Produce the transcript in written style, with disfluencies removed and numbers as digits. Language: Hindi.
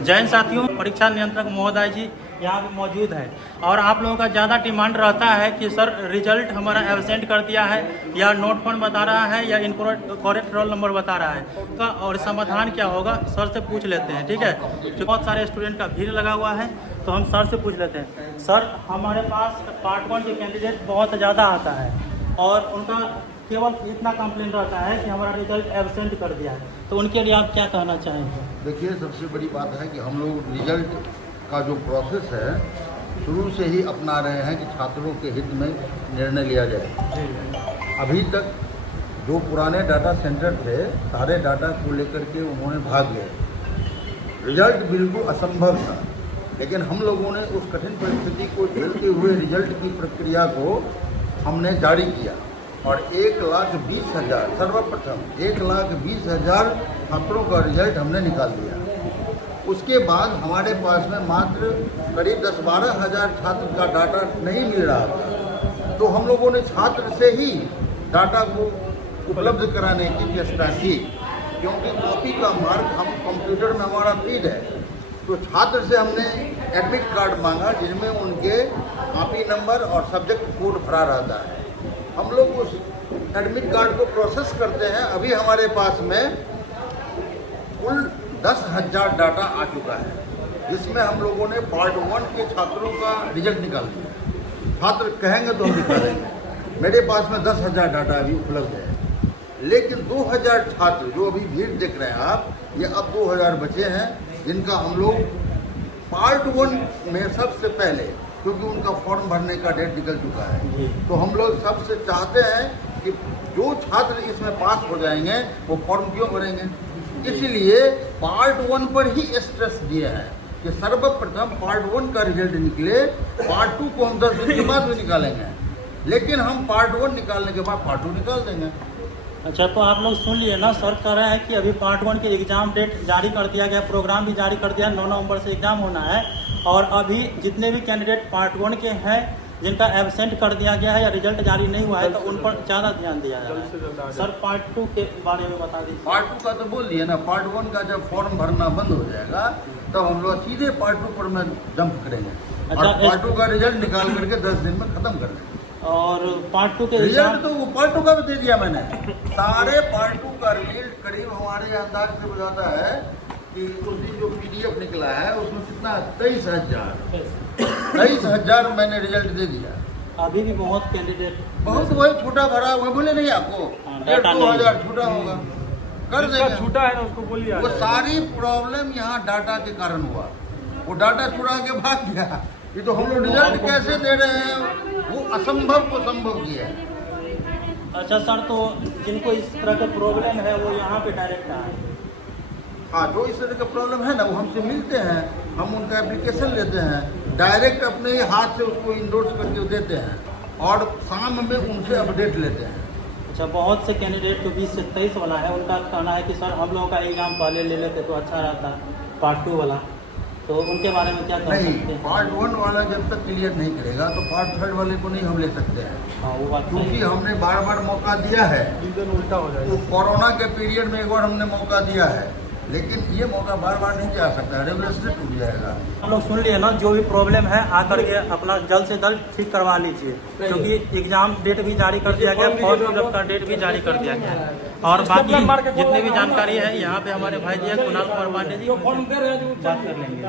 जैन साथियों, परीक्षा नियंत्रक महोदय जी यहाँ पे मौजूद है और आप लोगों का ज़्यादा डिमांड रहता है कि सर रिजल्ट हमारा एब्सेंट कर दिया है या नोट फॉर्म बता रहा है या इनकरेक्ट रोल नंबर बता रहा है तो और समाधान क्या होगा सर से पूछ लेते हैं। ठीक है, जो बहुत सारे स्टूडेंट का भीड़ लगा हुआ है तो हम सर से पूछ लेते हैं। सर, हमारे पास पार्ट 1 के कैंडिडेट बहुत ज़्यादा आता है और उनका केवल इतना कंप्लेंट रहता है कि हमारा रिजल्ट एब्सेंट कर दिया है, तो उनके लिए आप क्या कहना चाहेंगे? देखिए, सबसे बड़ी बात है कि हम लोग रिजल्ट का जो प्रोसेस है शुरू से ही अपना रहे हैं कि छात्रों के हित में निर्णय लिया जाए। अभी तक जो पुराने डाटा सेंटर थे सारे डाटा को लेकर के उन्होंने भाग गए। रिजल्ट बिल्कुल असंभव था, लेकिन हम लोगों ने उस कठिन परिस्थिति को झेलते हुए रिजल्ट की प्रक्रिया को हमने जारी किया और 1,20,000 सर्वप्रथम 1,20,000 छात्रों का रिजल्ट हमने निकाल दिया। उसके बाद हमारे पास में मात्र करीब 10-12 हज़ार छात्र का डाटा नहीं मिल रहा था, तो हम लोगों ने छात्र से ही डाटा को उपलब्ध कराने की चेष्टा की, क्योंकि कॉपी का मार्क हम कंप्यूटर में हमारा फीड है। तो छात्र से हमने एडमिट कार्ड मांगा जिनमें उनके कॉपी नंबर और सब्जेक्ट कोड भरा रहता है। हम लोग उस एडमिट कार्ड को प्रोसेस करते हैं। अभी हमारे पास में कुल 10,000 डाटा आ चुका है, जिसमें हम लोगों ने पार्ट 1 के छात्रों का रिजल्ट निकाल दिया। छात्र कहेंगे तो हम दिखा देंगे। मेरे पास में 10,000 डाटा अभी उपलब्ध है, लेकिन 2,000 छात्र जो अभी भीड़ देख रहे हैं आप, ये अब 2,000 बचे हैं जिनका हम लोग पार्ट 1 में सबसे पहले, क्योंकि उनका फॉर्म भरने का डेट निकल चुका है, तो हम लोग सबसे चाहते हैं कि जो छात्र इसमें पास हो जाएंगे वो फॉर्म क्यों भरेंगे। इसलिए पार्ट 1 पर ही स्ट्रेस दिए हैं कि सर्वप्रथम पार्ट 1 का रिजल्ट निकले। पार्ट 2 को हम 10 दिन के बाद भी निकालेंगे, लेकिन हम पार्ट 1 निकालने के बाद पार्ट 2 निकाल देंगे। अच्छा, तो आप लोग सुन लिए ना, सर कह रहे हैं कि अभी पार्ट 1 के एग्ज़ाम डेट जारी कर दिया गया, प्रोग्राम भी जारी कर दिया, 9 नवंबर से एग्ज़ाम होना है और अभी जितने भी कैंडिडेट पार्ट 1 के हैं जिनका एब्सेंट कर दिया गया है या रिजल्ट जारी नहीं हुआ है तो उन पर ज़्यादा ध्यान दिया जाए। सर, पार्ट 2 के बारे में बता दीजिए। पार्ट 2 का तो बोल दिए ना, पार्ट 1 का जब फॉर्म भरना बंद हो जाएगा तब हम लोग सीधे पार्ट 2 पर में जंप करेंगे। अच्छा, और पार्ट 2 का रिजल्ट निकाल करके 10 दिन में खत्म कर देंगे। और पार्ट 2 के रिजल्ट तो वो पार्ट 2 का भी दे दिया मैंने। सारे पार्ट 2 का रिजल्ट करीब हमारे अंदाज से बताता है कि उस दिन जो PDF निकला है उसमें कितना 23,000 मैंने रिजल्ट दे दिया। अभी भी बहुत कैंडिडेट बहुत वही छूटा भरा हुआ, बोले नहीं आपको 1,000 छूटा होगा, कर देंगे। छूटा है ना, उसको बोलिए। वो सारी प्रॉब्लम यहाँ डाटा के कारण हुआ। वो डाटा छुड़ा के भाग गया। ये तो हम लोग रिजल्ट कैसे दे रहे हैं, वो असंभव को संभव किया है। अच्छा सर, तो जिनको इस तरह का प्रॉब्लम है वो यहाँ पे डायरेक्ट आए? हाँ, जो इस तरह का प्रॉब्लम है ना वो हमसे मिलते हैं, हम उनका एप्लीकेशन लेते हैं, डायरेक्ट अपने हाथ से उसको इंडोर्स करके देते हैं और शाम में उनसे अपडेट लेते हैं। अच्छा, बहुत से कैंडिडेट जो 20 से 23 वाला है उनका कहना है कि सर हम लोगों का एग्जाम पहले ले लेते तो अच्छा रहता, पार्ट 2 वाला, तो उनके बारे में क्या कह सकते हैं? पार्ट 1 वाला जब तक क्लियर नहीं करेगा तो पार्ट 3 वाले को नहीं हम ले सकते हैं। हाँ, वो बात क्योंकि हमने बार बार मौका दिया है। उल्टा हो जाएगा। तो कोरोना के पीरियड में एक बार हमने मौका दिया है, लेकिन ये मौका बार बार नहीं जा सकता, रेगुलेशन टूट जाएगा। आप लोग सुन लिए ना, जो भी प्रॉब्लम है आकर के अपना जल्द से जल्द ठीक करवा लीजिए, क्योंकि एग्जाम डेट भी जारी कर दिया गया, फॉर्म फिलअप का डेट भी जारी कर दिया गया है। और बाकी जितने भी जानकारी है यहाँ पे हमारे भाई जी है कुणाल कुमार पांडे जी, बात कर लेंगे।